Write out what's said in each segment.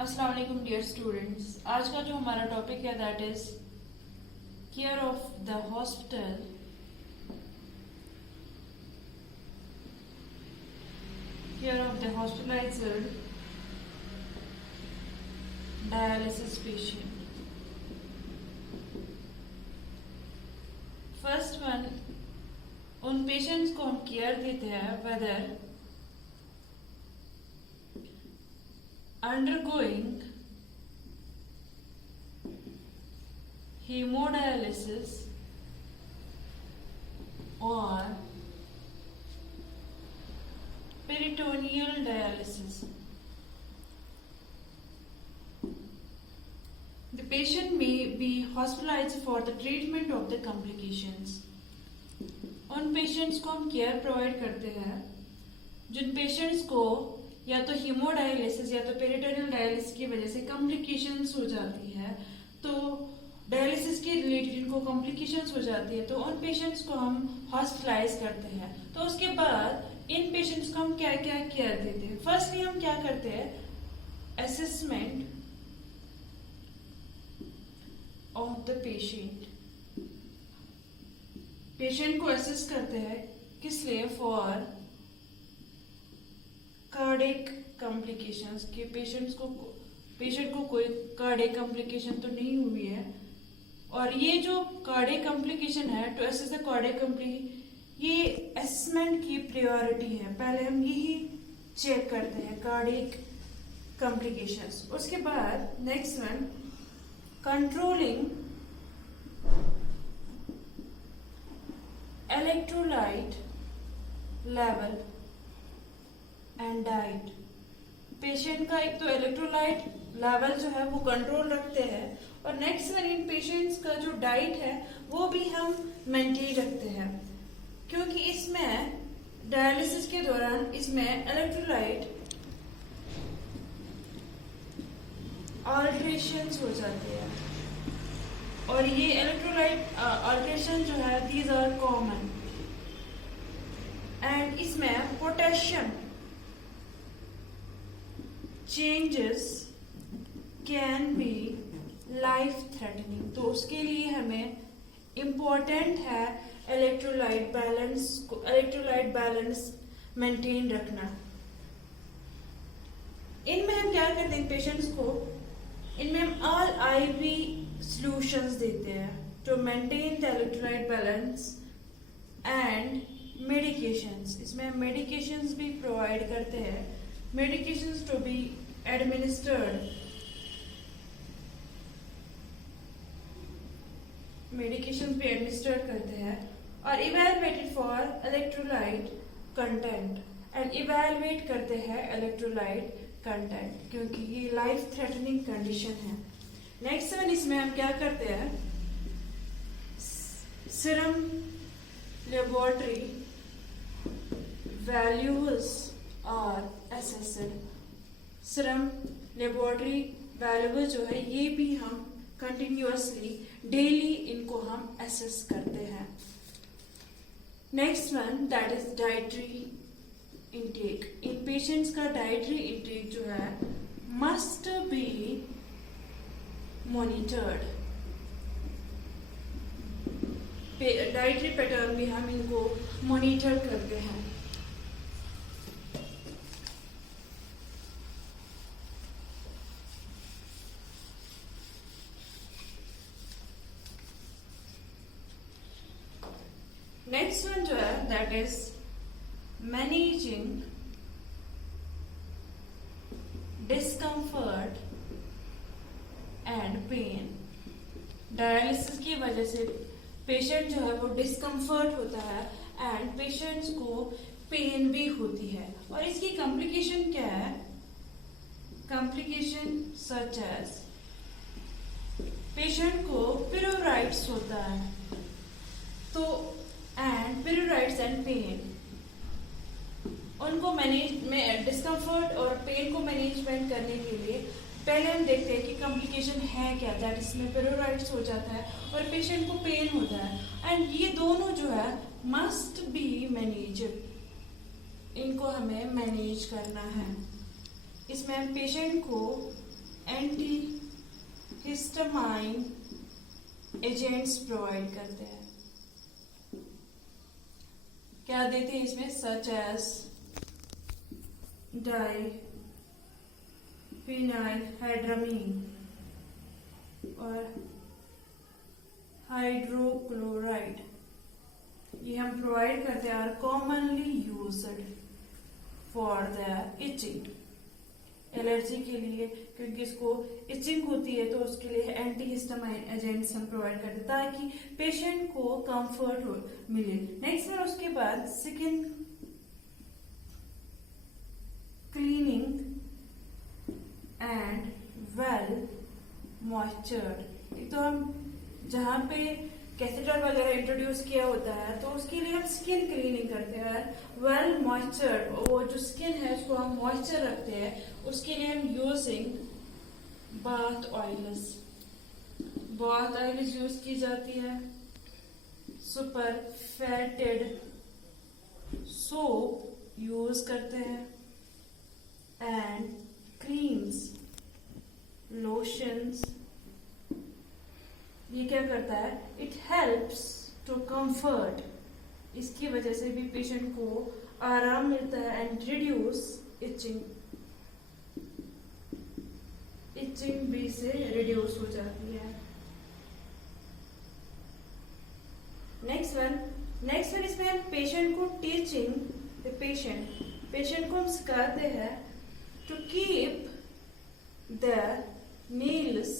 अस्सलाम वालेकुम dear students. आज का जो हमारा टॉपिक है that is care of the hospital, care of the hospitalised dialysis patient. First one, उन पेशेंट्स को हम केयर देते हैं weather undergoing hemodialysis or peritoneal dialysis. The patient may be hospitalized for the treatment of the complications. उन patients को हम care provide करते हैं जिन पेशेंट्स को या तो हीमोडायलिसिस या तो पेरिटोनियल डायलिसिस की वजह से कॉम्प्लिकेशंस हो जाती है। तो डायलिसिस के रिलेटेड इनको कॉम्प्लिकेशंस हो जाती है तो उन पेशेंट्स को हम हॉस्पिटलाइज करते हैं। तो उसके बाद इन पेशेंट्स को हम क्या क्या केयर देते हैं। फर्स्टली हम क्या करते हैं, assessment of the patient. Patient को असेस करते हैं किस लिए, फॉर कार्डिक कॉम्प्लिकेशंस के पेशेंट को कोई कार्डिक कॉम्प्लिकेशन तो नहीं हुई है। और ये जो कार्डिक कॉम्प्लिकेशन है टू असेस द कार्डिक ये असेसमेंट की प्रायोरिटी है। पहले हम यही चेक करते हैं कार्डिक कॉम्प्लिकेशंस। उसके बाद next one, controlling electrolyte level and diet. Patient का एक तो इलेक्ट्रोलाइट लेवल जो है वो कंट्रोल रखते हैं और नेक्स्ट वन इन पेशेंट्स का जो डाइट है वो भी हम मेंटेन रखते हैं, क्योंकि इसमें डायलिसिस के दौरान इसमें इलेक्ट्रोलाइट ऑल्ट्रेशंस हो जाते हैं और ये इलेक्ट्रोलाइट ऑल्ट्रेशन जो है दीज आर कॉमन एंड इसमें potassium changes can be life threatening। तो उसके लिए हमें इम्पोर्टेंट है इलेक्ट्रोलाइट बैलेंस मेंटेन रखना। इनमें हम क्या करते हैं, पेशेंट्स को इनमें हम ऑल IV सॉल्यूशंस देते हैं to maintain the electrolyte balance and medications. इसमें मेडिकेशंस भी प्रोवाइड करते हैं, medications to be administered करते हैं और evaluated for electrolyte content and evaluate करते हैं electrolyte content, क्योंकि ये life threatening condition है। नेक्स्ट वन, इसमें हम क्या करते हैं, सीरम लेबोरेटरी वैल्यूज और असेस्ड। सीरम लेबोरेटरी वैल्यूज जो है ये भी हम कंटिन्यूअसली डेली इनको हम असेस करते हैं। Next one that is dietary intake. In patients का डाइटरी इंटेक जो है must be monitored. Dietary pattern भी हम इनको मॉनिटर करते हैं। नेक्स्ट वन जो है that is managing discomfort and pain. Dialysis की वजह से पेशेंट जो है वो डिस्कम्फर्ट होता है एंड पेशेंट्स को पेन भी होती है। और इसकी कॉम्प्लिकेशन क्या है, कॉम्प्लिकेशन सच एज पेशेंट को पिरोराइट्स होता है तो एंड पिरोराइट्स एंड पेन, उनको मैनेज डिस्कम्फर्ट और पेन को मैनेजमेंट करने के लिए पहले हम देखते हैं कि कॉम्प्लिकेशन है क्या, दैट इसमें पिरोराइट्स हो जाता है और पेशेंट को पेन होता है एंड ये दोनों जो है मस्ट बी मैनेजेबल, इनको हमें मैनेज करना है। इसमें हम पेशेंट को एंटी हिस्टामाइन एजेंट्स प्रोवाइड करते हैं। क्या देते हैं इसमें? सच एज डाइफिनाइलहाइड्रामीन और हाइड्रोक्लोराइड, ये हम प्रोवाइड करते हैं, are commonly used for the itching, allergy के लिए, क्योंकि इसको इचिंग होती है तो उसके लिए एंटी हिस्टामाइन एजेंट्स हम प्रोवाइड करते हैं ताकि पेशेंट को कंफर्ट हो मिले। नेक्स्ट है उसके बाद स्किन क्लीनिंग एंड वेल मॉइस्चर्ड। एक तो हम जहाँ पे कैथेटर वगैरह इंट्रोड्यूस किया होता है तो उसके लिए हम स्किन क्लीनिंग करते हैं, वेल मॉइस्चर्ड, वो जो स्किन है उसको हम मॉइस्चर रखते हैं, उसके लिए हम using bath oils, bath oils use की जाती है, सुपर फैटेड सोप यूज करते हैं, एंड क्रीम्स, लोशंस। ये क्या करता है? इट हेल्प्स टू कंफर्ट, इसकी वजह से भी पेशेंट को आराम मिलता है, एंड रिड्यूस इचिंग, इचिंग भी से रिड्यूस हो जाती है। नेक्स्ट वन इसमें हम पेशेंट को टीचिंग द पेशेंट को हम सिखाते हैं to keep the nails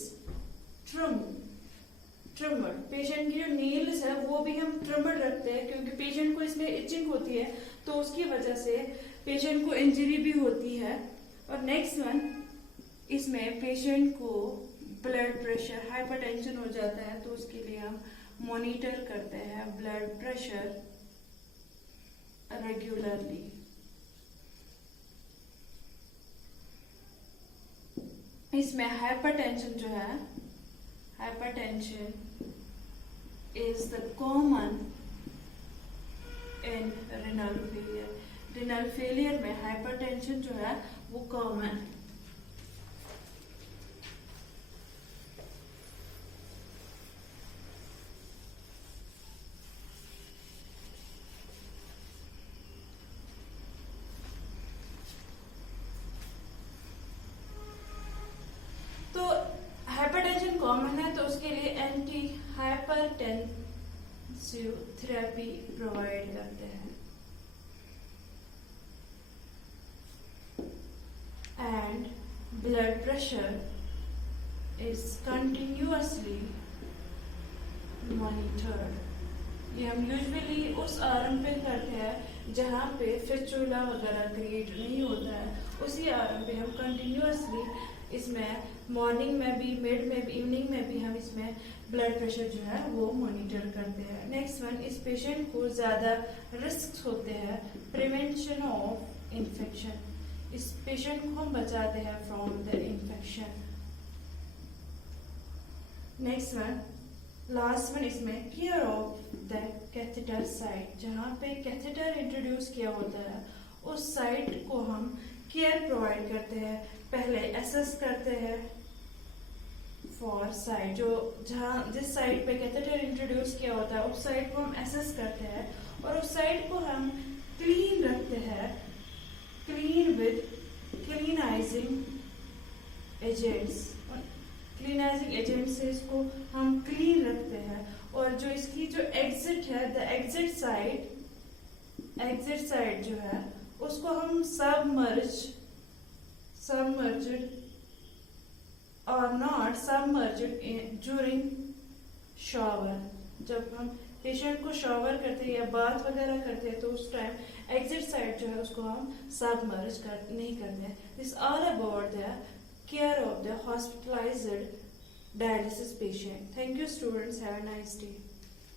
trimmed, patient की जो नील्स है वो भी हम ट्रिमड रखते हैं, क्योंकि पेशेंट को इसमें इचिंग होती है तो उसकी वजह से पेशेंट को इंजरी भी होती है। और नेक्स्ट वन, इसमें पेशेंट को ब्लड प्रेशर, हाइपरटेंशन हो जाता है तो उसके लिए हम मॉनिटर करते हैं ब्लड प्रेशर रेगुलरली। इसमें हाइपरटेंशन जो है, hypertension is the common in renal failure, renal failure में hypertension जो है वो common। तो हाइपरटेंशन कॉमन है तो उसके लिए एंटी हाइपरटेंसिव थेरेपी प्रोवाइड करते हैं, and blood pressure is continuously monitored. ये हम यूजुअली उस आर्म पे करते हैं जहाँ पे फिस्टुला वगैरह क्रिएट नहीं होता है, उसी आर्म पे हम कंटिन्यूअसली इसमें मॉर्निंग में भी, मिड में भी, इवनिंग में भी हम इसमें ब्लड प्रेशर जो है वो मॉनिटर करते हैं। नेक्स्ट वन, इस पेशेंट को ज्यादा रिस्क होते हैं प्रिवेंशन ऑफ इन्फेक्शन, इस पेशेंट को हम बचाते हैं from the infection. Next one, last one, इसमें care of the catheter site, जहाँ पे कैथेटर इंट्रोड्यूस किया होता है उस साइट को हम केयर प्रोवाइड करते हैं। पहले एसेस करते हैं फॉर साइट, जो जहाँ जिस साइट पे कैथेटर इंट्रोड्यूस किया होता है उस साइट को हम एसेस करते हैं और उस साइट को हम क्लीन रखते हैं, क्लीन विद क्लीनाइजिंग एजेंट्स, क्लीनाइजिंग एजेंट से इसको हम क्लीन रखते हैं। और जो इसकी जो एग्जिट है, द एग्जिट साइड जो है उसको हम submerged or not submerged during shower, जब हम पेशेंट को शॉवर करते हैं या बाथ वगैरह करते हैं तो उस टाइम एग्जिट साइड जो है उसको हम सबमर्ज नहीं करते हैं। This all about the care of the hospitalised dialysis patient. Thank you students, have a nice day.